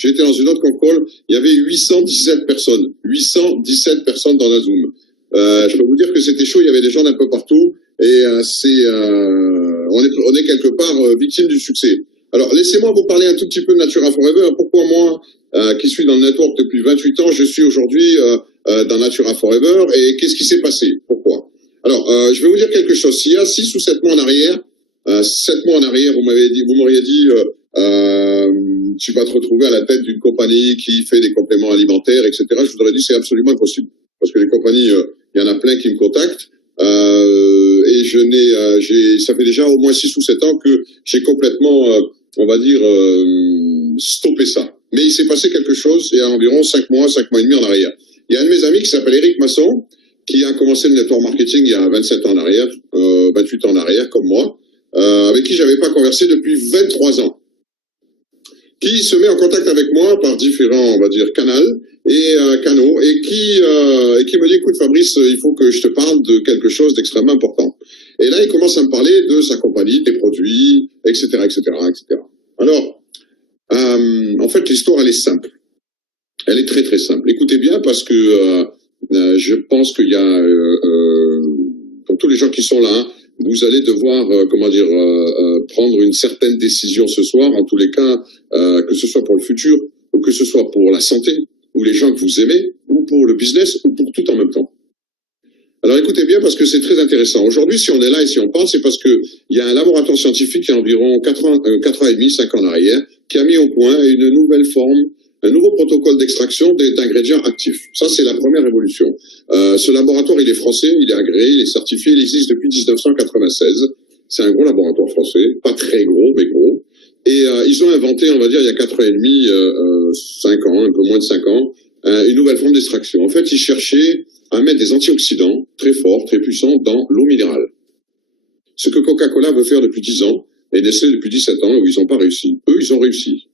J'ai été dans une autre conf call, il y avait 817 personnes. 817 personnes dans la Zoom. Je peux vous dire que c'était chaud, il y avait des gens d'un peu partout, et on est quelque part victime du succès. Alors, laissez-moi vous parler un tout petit peu de Natura Forever. Pourquoi moi, qui suis dans le network depuis 28 ans, je suis aujourd'hui dans Natura Forever, et qu'est-ce qui s'est passé? Pourquoi? Alors, je vais vous dire quelque chose. S'il y a 6 ou 7 mois en arrière, 7 mois en arrière, vous m'auriez dit, tu vas te retrouver à la tête d'une compagnie qui fait des compléments alimentaires, etc. Je vous aurais dit, c'est absolument impossible. Parce que les compagnies, il y en a plein qui me contactent. Et ça fait déjà au moins 6 ou 7 ans que j'ai complètement, on va dire, stoppé ça. Mais il s'est passé quelque chose il y a environ 5 mois et demi en arrière. Il y a un de mes amis qui s'appelle Eric Masson, qui a commencé le network marketing il y a 27 ans en arrière, 28 ans en arrière, comme moi, avec qui j'avais pas conversé depuis 23 ans, qui se met en contact avec moi par différents, on va dire, canaux, et qui me dit, écoute Fabrice, il faut que je te parle de quelque chose d'extrêmement important. Et là, il commence à me parler de sa compagnie, des produits, etc., etc., etc. Alors, en fait, l'histoire, elle est simple. Elle est très, très simple. Écoutez bien, parce que je pense qu'il y a, pour tous les gens qui sont là, vous allez devoir, prendre une certaine décision ce soir, en tous les cas, que ce soit pour le futur, ou que ce soit pour la santé, ou les gens que vous aimez, ou pour le business, ou pour tout en même temps. Alors écoutez bien, parce que c'est très intéressant. Aujourd'hui, si on est là et si on parle, c'est parce que il y a un laboratoire scientifique qui a environ 4 ans et demi, 5 ans en arrière, qui a mis au point une nouvelle forme, un nouveau protocole d'extraction d'ingrédients actifs. Ça, c'est la première évolution. Ce laboratoire, il est français, il est agréé, il est certifié, il existe depuis 1996. C'est un gros laboratoire français, pas très gros, mais gros. Et ils ont inventé, on va dire, il y a 4 ans et demi, 5 ans, un peu moins de 5 ans, une nouvelle forme d'extraction. En fait, ils cherchaient à mettre des antioxydants très forts, très puissants dans l'eau minérale. Ce que Coca-Cola veut faire depuis 10 ans, et Nestlé depuis 17 ans, où ils n'ont pas réussi. Eux, ils ont réussi.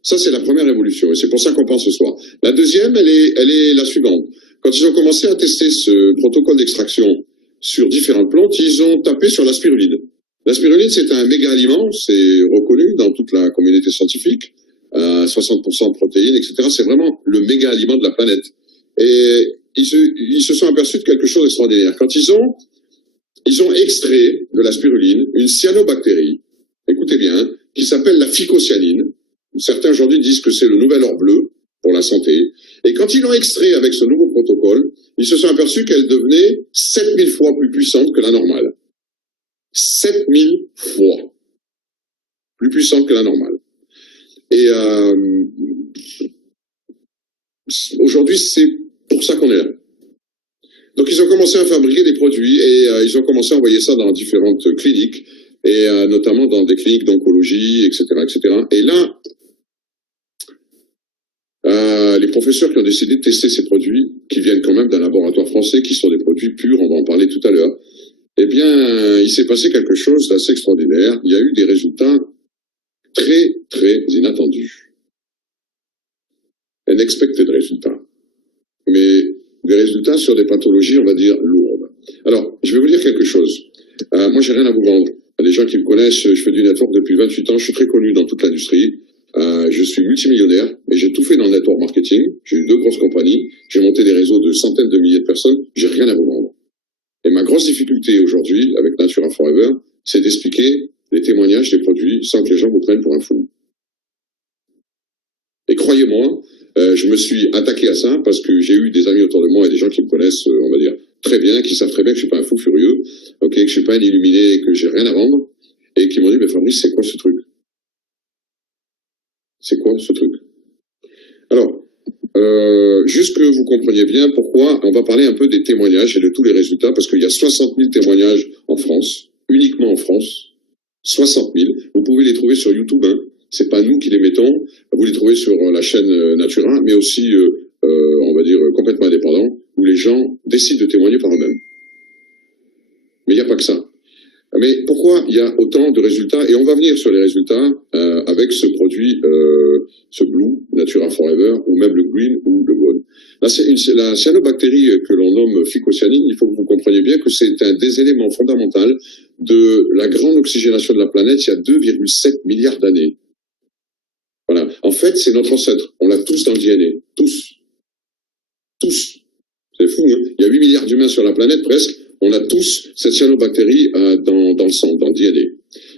Ça, c'est la première évolution, et c'est pour ça qu'on pense ce soir. La deuxième, elle est la suivante. Quand ils ont commencé à tester ce protocole d'extraction sur différentes plantes, ils ont tapé sur la spiruline. La spiruline, c'est un méga-aliment, c'est reconnu dans toute la communauté scientifique, 60% de protéines, etc. C'est vraiment le méga-aliment de la planète. Et ils se sont aperçus de quelque chose d'extraordinaire. Quand ils ont extrait de la spiruline une cyanobactérie, écoutez bien, qui s'appelle la phycocyanine. Certains aujourd'hui disent que c'est le nouvel or bleu pour la santé. Et quand ils l'ont extrait avec ce nouveau protocole, ils se sont aperçus qu'elle devenait 7000 fois plus puissante que la normale. 7000 fois plus puissante que la normale. Et aujourd'hui, c'est pour ça qu'on est là. Donc ils ont commencé à fabriquer des produits et ils ont commencé à envoyer ça dans différentes cliniques, et notamment dans des cliniques d'oncologie, etc., etc. Et là, les professeurs qui ont décidé de tester ces produits, qui viennent quand même d'un laboratoire français, qui sont des produits purs, on va en parler tout à l'heure, eh bien, il s'est passé quelque chose d'assez extraordinaire. Il y a eu des résultats très, très inattendus. Unexpected résultats. Mais des résultats sur des pathologies, on va dire, lourdes. Alors, je vais vous dire quelque chose. Moi, j'ai rien à vous vendre. Les gens qui me connaissent, je fais du network depuis 28 ans, je suis très connu dans toute l'industrie. Je suis multimillionnaire, et j'ai tout fait dans le network marketing. J'ai eu 2 grosses compagnies, j'ai monté des réseaux de centaines de milliers de personnes, j'ai rien à vous vendre. Et ma grosse difficulté aujourd'hui, avec Natura Forever, c'est d'expliquer les témoignages des produits sans que les gens vous prennent pour un fou. Et croyez-moi, je me suis attaqué à ça parce que j'ai eu des amis autour de moi et des gens qui me connaissent, on va dire, très bien, qui savent très bien que je suis pas un fou furieux, ok, que je suis pas un illuminé, que j'ai rien à vendre, et qui m'ont dit, mais Fabrice, c'est quoi ce truc? C'est quoi ce truc? Alors, juste que vous compreniez bien pourquoi, on va parler un peu des témoignages et de tous les résultats, parce qu'il y a 60 000 témoignages en France, uniquement en France, 60 000. Vous pouvez les trouver sur YouTube, hein. C'est pas nous qui les mettons, vous les trouvez sur la chaîne Natura, mais aussi, on va dire, complètement indépendant, où les gens décident de témoigner par eux-mêmes. Mais il n'y a pas que ça. Mais pourquoi il y a autant de résultats? Et on va venir sur les résultats avec ce produit, ce Blue, Natura Forever, ou même le Green ou le Gold. Là, la cyanobactérie que l'on nomme phycocyanine, il faut que vous compreniez bien que c'est un des éléments fondamentaux de la grande oxygénation de la planète il y a 2,7 milliards d'années. Voilà. En fait, c'est notre ancêtre. On l'a tous dans le DNA. Tous. Tous. C'est fou, hein. Il y a 8 milliards d'humains sur la planète, presque. On a tous cette cyanobactérie dans le sang, dans le DNA.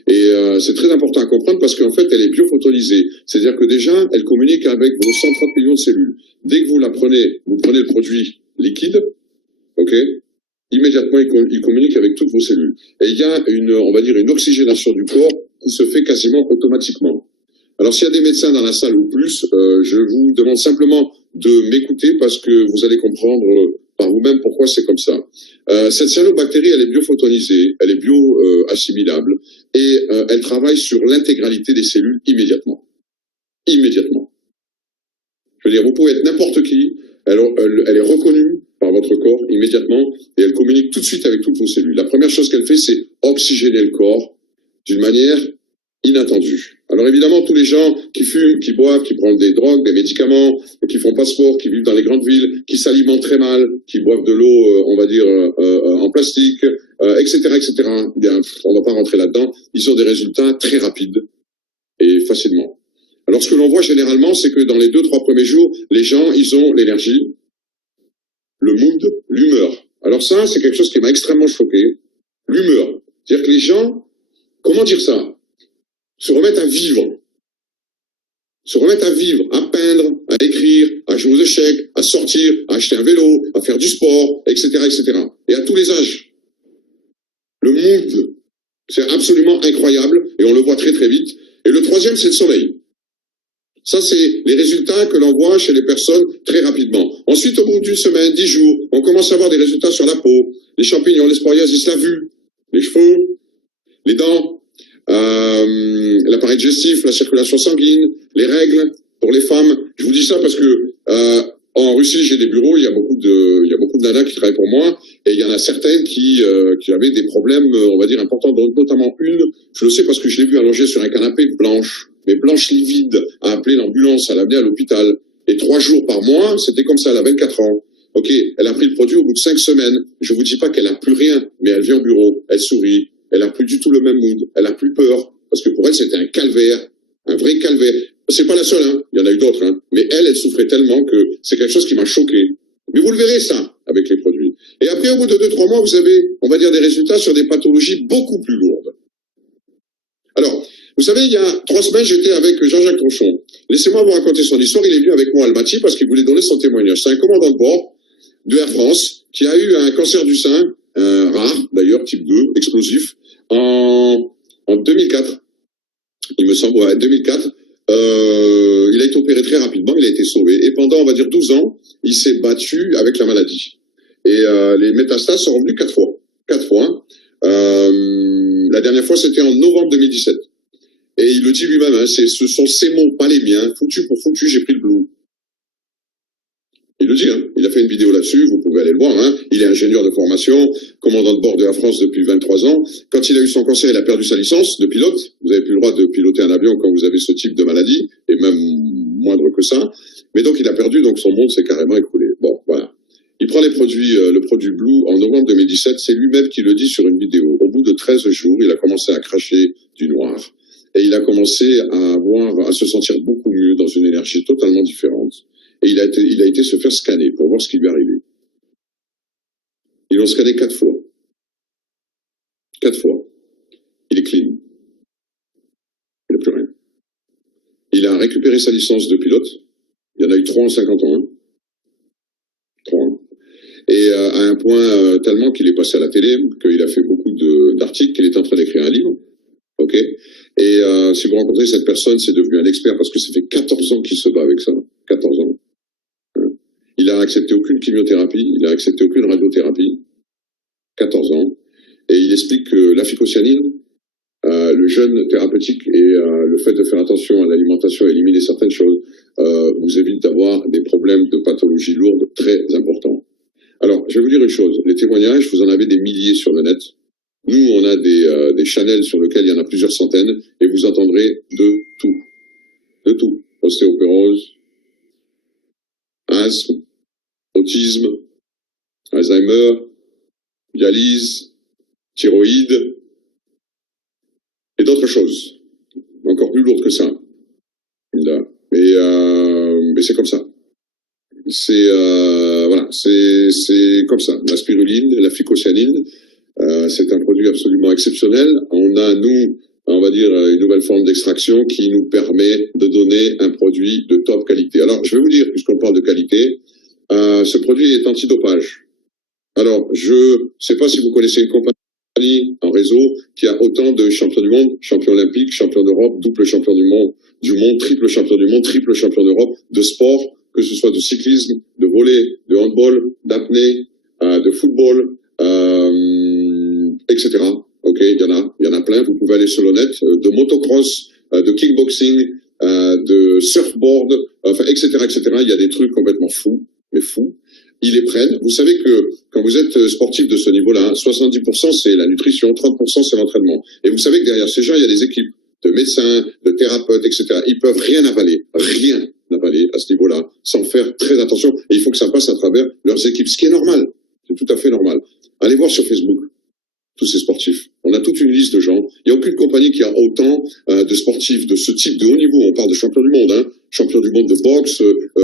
Et c'est très important à comprendre parce qu'en fait, elle est biophotolysée. C'est-à-dire que déjà, elle communique avec vos 130 millions de cellules. Dès que vous la prenez, vous prenez le produit liquide, ok, immédiatement, il communique avec toutes vos cellules. Et il y a on va dire, une oxygénation du corps qui se fait quasiment automatiquement. Alors, s'il y a des médecins dans la salle ou plus, je vous demande simplement de m'écouter parce que vous allez comprendre par vous-même pourquoi c'est comme ça. Cette cyanobactérie, elle est biophotonisée, elle est bio-assimilable et elle travaille sur l'intégralité des cellules immédiatement. Immédiatement. Je veux dire, vous pouvez être n'importe qui, elle est reconnue par votre corps immédiatement et elle communique tout de suite avec toutes vos cellules. La première chose qu'elle fait, c'est oxygéner le corps d'une manière inattendue. Alors évidemment, tous les gens qui fument, qui boivent, qui prennent des drogues, des médicaments, qui font pas de sport, qui vivent dans les grandes villes, qui s'alimentent très mal, qui boivent de l'eau, on va dire, en plastique, etc., etc. Bien, on va pas rentrer là-dedans. Ils ont des résultats très rapides et facilement. Alors ce que l'on voit généralement, c'est que dans les 2-3 premiers jours, les gens, ils ont l'énergie, le mood, l'humeur. Alors ça, c'est quelque chose qui m'a extrêmement choqué. L'humeur. C'est-à-dire que les gens, comment dire ça? Se remettre à vivre, à peindre, à écrire, à jouer aux échecs, à sortir, à acheter un vélo, à faire du sport, etc., etc. Et à tous les âges. Le mood, c'est absolument incroyable et on le voit très très vite. Et le troisième, c'est le sommeil. Ça, c'est les résultats que l'on voit chez les personnes très rapidement. Ensuite, au bout d'une semaine, 10 jours, on commence à avoir des résultats sur la peau, les champignons, les sporiasis, la vue, les cheveux, les dents, l'appareil digestif, la circulation sanguine, les règles pour les femmes. Je vous dis ça parce que en Russie, j'ai des bureaux, il y a beaucoup de nanas qui travaillent pour moi, et il y en a certaines qui avaient des problèmes, on va dire, importants, notamment une, je le sais parce que je l'ai vue allongée sur un canapé blanche, mais blanche livide, à appeler l'ambulance, à l'amener à l'hôpital. Et 3 jours par mois, c'était comme ça, elle a 24 ans. Ok, elle a pris le produit au bout de 5 semaines. Je vous dis pas qu'elle a plus rien, mais elle vient au bureau, elle sourit, elle a plus du tout le même mood, elle a plus peur, parce que pour elle, c'était un calvaire, un vrai calvaire. C'est pas la seule, hein. Il y en a eu d'autres, hein. Mais elle souffrait tellement que c'est quelque chose qui m'a choqué. Mais vous le verrez, ça, avec les produits. Et après, au bout de 2-3 mois, vous avez, on va dire, des résultats sur des pathologies beaucoup plus lourdes. Alors, vous savez, il y a 3 semaines, j'étais avec Jean-Jacques Tronchon. Laissez-moi vous raconter son histoire. Il est venu avec moi à Almaty parce qu'il voulait donner son témoignage. C'est un commandant de bord de Air France qui a eu un cancer du sein, rare, d'ailleurs, type 2, explosif, en 2004. Il me semble, ouais, 2004. Il a été opéré très rapidement, il a été sauvé. Et pendant, on va dire, 12 ans, il s'est battu avec la maladie. Et les métastases sont revenues 4 fois. 4 fois. La dernière fois, c'était en novembre 2017. Et il le dit lui-même, hein, ce sont ses mots, pas les miens. Foutu pour foutu, j'ai pris le blue. Il le dit, hein. Il a fait une vidéo là-dessus, vous pouvez aller le voir, hein. Il est ingénieur de formation, commandant de bord de Air France depuis 23 ans. Quand il a eu son cancer, il a perdu sa licence de pilote. Vous n'avez plus le droit de piloter un avion quand vous avez ce type de maladie, et même moindre que ça. Mais donc, il a perdu, donc son monde s'est carrément écroulé. Bon, voilà. Il prend le produit Blue en novembre 2017. C'est lui-même qui le dit sur une vidéo. Au bout de 13 jours, il a commencé à cracher du noir. Et il a commencé à se sentir beaucoup mieux dans une énergie totalement différente. Et il a été se faire scanner pour voir ce qui lui arrivait. Ils l'ont scanné 4 fois. 4 fois. Il est clean. Il n'a plus rien. Il a récupéré sa licence de pilote. Il y en a eu 3 en 50 ans. Hein. 3 ans. Et à un point tellement qu'il est passé à la télé, qu'il a fait beaucoup d'articles, qu'il est en train d'écrire un livre. Ok. Et si vous rencontrez cette personne, c'est devenu un expert parce que ça fait 14 ans qu'il se bat avec ça. 14 ans. Il a accepté aucune chimiothérapie, il a accepté aucune radiothérapie. 14 ans. Et il explique que la phycocyanine, le jeûne thérapeutique et le fait de faire attention à l'alimentation et éliminer certaines choses, vous évite d'avoir des problèmes de pathologie lourde très importants. Alors, je vais vous dire une chose. Les témoignages, vous en avez des milliers sur le net. Nous, on a des channels sur lesquels il y en a plusieurs centaines et vous entendrez de tout. De tout. Ostéoporose, asthme, autisme, Alzheimer, dialyse, thyroïde et d'autres choses. Encore plus lourdes que ça. Là. Mais c'est comme ça. C'est voilà, c'est comme ça. La spiruline, la phycocyanine, c'est un produit absolument exceptionnel. On a, nous, on va dire, une nouvelle forme d'extraction qui nous permet de donner un produit de top qualité. Alors, je vais vous dire, puisqu'on parle de qualité, ce produit est antidopage. Alors, je sais pas si vous connaissez une compagnie en réseau qui a autant de champions du monde, champion olympique, champion d'Europe, double champion du monde, triple champion du monde, triple champion d'Europe, de sport, que ce soit de cyclisme, de volley, de handball, d'apnée, de football, etc. Ok, il y en a plein. Vous pouvez aller sur le net, de motocross, de kickboxing, de surfboard, enfin, etc., etc. Il y a des trucs complètement fous, mais fous. Ils les prennent. Vous savez que quand vous êtes sportif de ce niveau-là, 70% c'est la nutrition, 30% c'est l'entraînement. Et vous savez que derrière ces gens, il y a des équipes de médecins, de thérapeutes, etc. Ils peuvent rien avaler à ce niveau-là, sans faire très attention. Et il faut que ça passe à travers leurs équipes, ce qui est normal. C'est tout à fait normal. Allez voir sur Facebook tous ces sportifs. On a toute une liste de gens. Il n'y a aucune compagnie qui a autant de sportifs de ce type de haut niveau. On parle de champion du monde, hein. Champion du monde de boxe,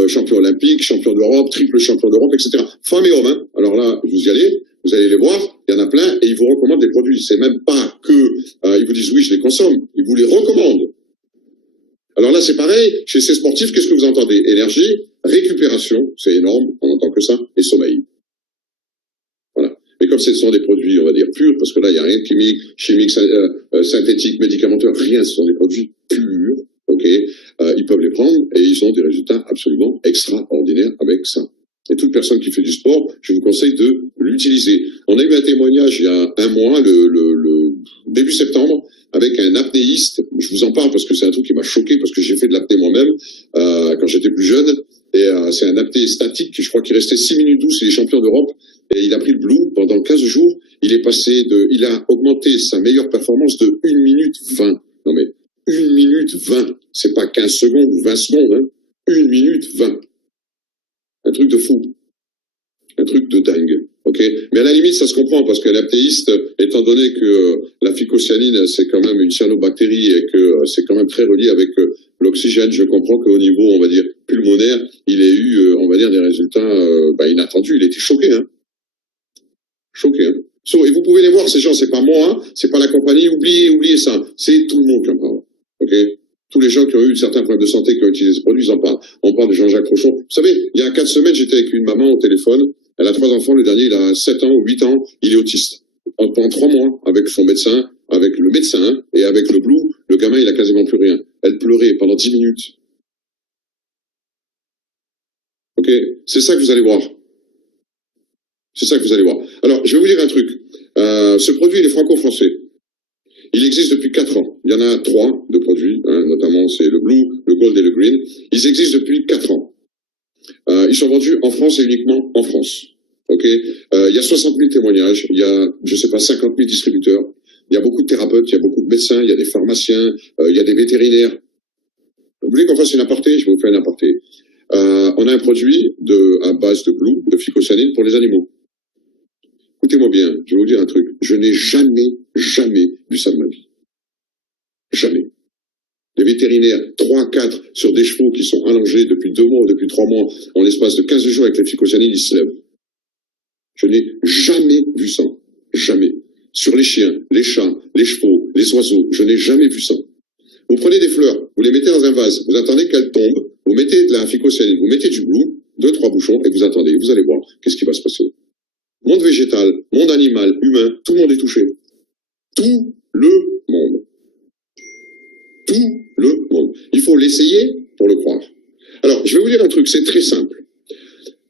champion olympique, champion d'Europe, triple champion d'Europe, etc. Femmes et hommes, hein. Alors là, vous allez les voir, il y en a plein, et ils vous recommandent des produits. C'est même pas que ils vous disent oui, je les consomme, ils vous les recommandent. Alors là, c'est pareil, chez ces sportifs, qu'est-ce que vous entendez? Énergie, récupération, c'est énorme, on n'entend que ça, et sommeil. Voilà. Mais comme ce sont des produits, on va dire, purs, parce que là, il n'y a rien de chimique, synthétique, médicamenteux, rien, ce sont des produits purs, ok, ils peuvent les prendre, et ils ont des résultats absolument extraordinaires avec ça. Et toute personne qui fait du sport, je vous conseille de l'utiliser. On a eu un témoignage il y a un mois, le début septembre, avec un apnéiste. Je vous en parle parce que c'est un truc qui m'a choqué, parce que j'ai fait de l'apnée moi-même quand j'étais plus jeune. Et c'est un apnée statique, je crois qu'il restait 6 minutes 12, il est champion d'Europe. Et il a pris le Blue pendant 15 jours. Il a augmenté sa meilleure performance de 1 minute 20. Non mais, 1 minute 20. C'est pas 15 secondes ou 20 secondes, hein. 1 minute 20. Un truc de fou. Un truc de dingue. Ok? Mais à la limite, ça se comprend parce qu'un apnéiste, étant donné que la phycocyanine, c'est quand même une cyanobactérie et que c'est quand même très relié avec l'oxygène, je comprends qu'au niveau, on va dire, pulmonaire, il ait eu, on va dire, des résultats inattendus. Il était choqué, hein? Choqué, hein? Et vous pouvez les voir, ces gens, c'est pas moi, hein, c'est pas la compagnie, oubliez ça. C'est tout le monde qui en parle. Ok? Tous les gens qui ont eu certains problèmes de santé, qui ont utilisé ce produit, ils en parlent. On parle de Jean-Jacques Rochon. Vous savez, il y a 4 semaines, j'étais avec une maman au téléphone. Elle a 3 enfants. Le dernier, il a 7 ans ou 8 ans. Il est autiste. Pendant 3 mois, avec son médecin, avec le médecin et avec le Blue, le gamin, il a quasiment plus rien. Elle pleurait pendant 10 minutes. Ok? C'est ça que vous allez voir. C'est ça que vous allez voir. Alors, je vais vous dire un truc. Ce produit, il est franco-français. Il existe depuis 4 ans. Il y en a 3 de produits, hein, notamment c'est le Blue, le Gold et le Green. Ils existent depuis 4 ans. Ils sont vendus en France et uniquement en France. Ok. Il y a 60 000 témoignages. Il y a, je sais pas, 50 000 distributeurs. Il y a beaucoup de thérapeutes, il y a beaucoup de médecins, il y a des pharmaciens, il y a des vétérinaires. Vous voulez qu'on fasse une aparté? Je vais vous faire une aparté. On a un produit à base de Blue, de phycocyanine pour les animaux. Écoutez-moi bien, je vais vous dire un truc. Je n'ai jamais vu ça de ma vie. Jamais. Les vétérinaires, 3, 4, sur des chevaux qui sont allongés depuis 2 mois, depuis 3 mois, en l'espace de 15 jours avec la phycocyanine, ils se lèvent. Je n'ai jamais vu ça. Jamais. Sur les chiens, les chats, les chevaux, les oiseaux, je n'ai jamais vu ça. Vous prenez des fleurs, vous les mettez dans un vase, vous attendez qu'elles tombent, vous mettez de la phycocyanine, vous mettez du Blue, 2, 3 bouchons, et vous attendez, vous allez voir qu'est-ce qui va se passer. Monde végétal, monde animal, humain, tout le monde est touché. Tout le monde. Tout le monde. Il faut l'essayer pour le croire. Alors, je vais vous dire un truc, c'est très simple.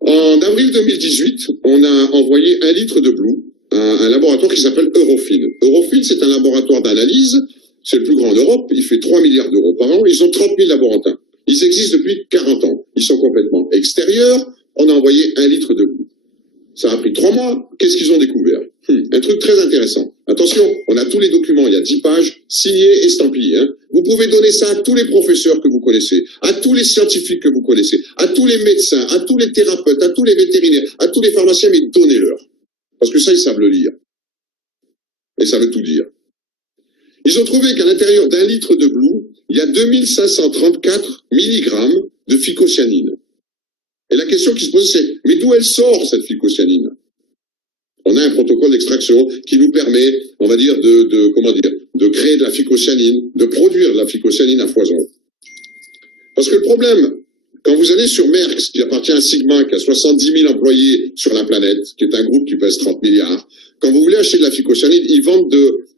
En avril 2018, on a envoyé 1 litre de Blue à un laboratoire qui s'appelle Eurofin. Eurofin, c'est un laboratoire d'analyse, c'est le plus grand en Europe, il fait 3 milliards d'euros par an, ils ont 30 000 laboratoires. Ils existent depuis 40 ans. Ils sont complètement extérieurs, on a envoyé 1 litre de Blue. Ça a pris 3 mois, qu'est-ce qu'ils ont découvert? Un truc très intéressant. Attention, on a tous les documents, il y a 10 pages, signés, estampillés. Hein. Vous pouvez donner ça à tous les professeurs que vous connaissez, à tous les scientifiques que vous connaissez, à tous les médecins, à tous les thérapeutes, à tous les vétérinaires, à tous les pharmaciens, mais donnez-leur. Parce que ça, ils savent le lire. Et ça veut tout dire. Ils ont trouvé qu'à l'intérieur d'1 litre de Blue, il y a 2534 milligrammes de phycocyanine. Et la question qui se pose, c'est, mais d'où elle sort, cette phycocyanine? On a un protocole d'extraction qui nous permet, on va dire, de créer de la phycocyanine, de produire de la phycocyanine à foison. Parce que le problème, quand vous allez sur Merck, qui appartient à Sigma, qui a 70 000 employés sur la planète, qui est un groupe qui pèse 30 milliards, quand vous voulez acheter de la phycocyanine, ils vendent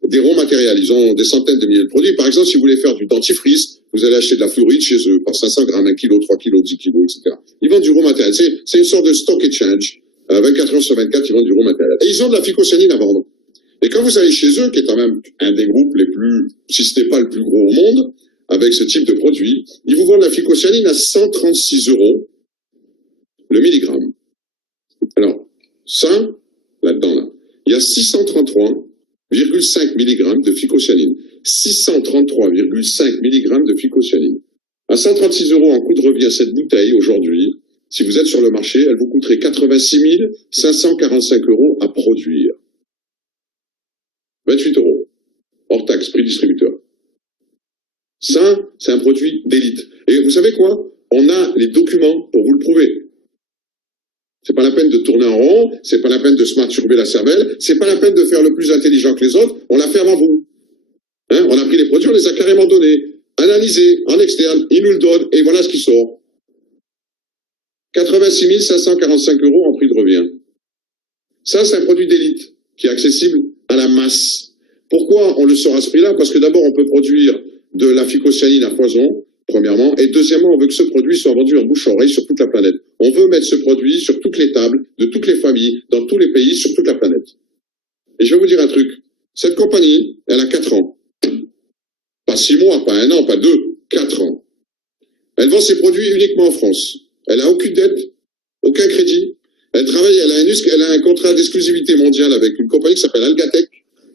des raw matériels. Ils ont des centaines de milliers de produits. Par exemple, si vous voulez faire du dentifrice, vous allez acheter de la fluoride chez eux par 500 grammes, 1 kg, 3 kg, 10 kg, etc. Ils vendent du raw matériel. C'est une sorte de stock exchange. 24 heures sur 24, ils vendent du raw matériel. Et ils ont de la phycocyanine à vendre. Et quand vous allez chez eux, qui est quand même un des groupes les plus, si ce n'est pas le plus gros au monde, avec ce type de produit, ils vous vendent la phycocyanine à 136 € le milligramme. Alors, ça, là-dedans, là, il y a 633,5 mg de phycocyanine. 633,5 mg de phycocyanine. À 136 € en coût de revient, cette bouteille, aujourd'hui, si vous êtes sur le marché, elle vous coûterait 86 545 € à produire. 28 €. Hors taxe, prix distributeur. Ça, c'est un produit d'élite. Et vous savez quoi? On a les documents pour vous le prouver. C'est pas la peine de tourner en rond, c'est pas la peine de se masturber la cervelle, c'est pas la peine de faire le plus intelligent que les autres, on l'a fait avant vous. Hein, on a pris les produits, on les a carrément donnés, analysés, en externe, ils nous le donnent, et voilà ce qui sort. 86 545 € en prix de revient. Ça, c'est un produit d'élite, qui est accessible à la masse. Pourquoi on le sort à ce prix-là? Parce que d'abord, on peut produire de la phycocyanine à foison, premièrement, et deuxièmement, on veut que ce produit soit vendu en bouche-oreille sur toute la planète. On veut mettre ce produit sur toutes les tables, de toutes les familles, dans tous les pays, sur toute la planète. Et je vais vous dire un truc. Cette compagnie, elle a 4 ans. Pas 6 mois, pas 1 an, pas 2, 4 ans. Elle vend ses produits uniquement en France. Elle a aucune dette, aucun crédit. Elle travaille, elle a un contrat d'exclusivité mondiale avec une compagnie qui s'appelle Algatech,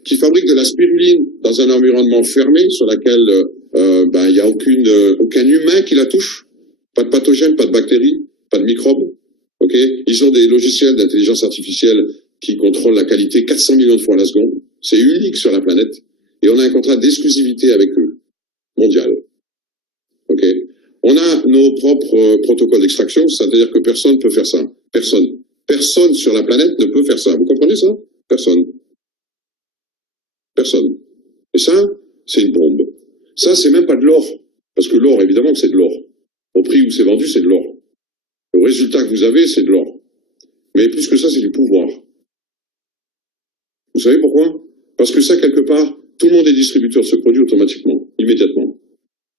qui fabrique de la spiruline dans un environnement fermé sur laquelle il n'y a aucun humain qui la touche. Pas de pathogènes, pas de bactéries, pas de microbes. Okay, ils ont des logiciels d'intelligence artificielle qui contrôlent la qualité 400 millions de fois à la seconde. C'est unique sur la planète. Et on a un contrat d'exclusivité avec eux, mondial. Okay. On a nos propres protocoles d'extraction, c'est-à-dire que personne ne peut faire ça. Personne. Personne sur la planète ne peut faire ça. Vous comprenez ça? Personne. Personne. Et ça, c'est une bombe. Ça, c'est même pas de l'or. Parce que l'or, évidemment que c'est de l'or. Au prix où c'est vendu, c'est de l'or. Le résultat que vous avez, c'est de l'or. Mais plus que ça, c'est du pouvoir. Vous savez pourquoi? Parce que ça, quelque part, tout le monde est distributeur de ce produit automatiquement, immédiatement.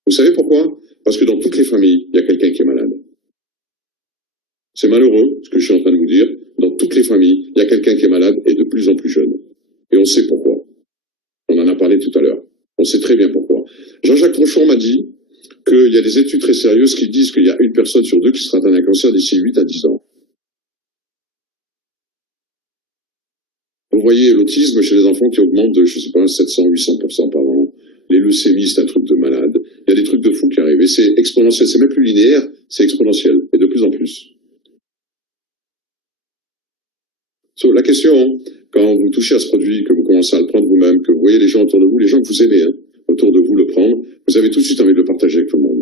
Vous savez pourquoi? Parce que dans toutes les familles, il y a quelqu'un qui est malade. C'est malheureux, ce que je suis en train de vous dire. Dans toutes les familles, il y a quelqu'un qui est malade et de plus en plus jeune. Et on sait pourquoi. On en a parlé tout à l'heure. On sait très bien pourquoi. Jean-Jacques Tronchon m'a dit qu'il y a des études très sérieuses qui disent qu'il y a une personne sur 2 qui sera atteinte d'un cancer d'ici 8 à 10 ans. Vous voyez l'autisme chez les enfants qui augmente de, 700-800% par an. Les leucémies, c'est un truc de malade. Il y a des trucs de fous qui arrivent. Et c'est exponentiel. C'est même plus linéaire, c'est exponentiel. Et de plus en plus. La question, quand vous touchez à ce produit, que vous commencez à le prendre vous-même, que vous voyez les gens autour de vous, les gens que vous aimez, autour de vous le prendre, vous avez tout de suite envie de le partager avec tout le monde.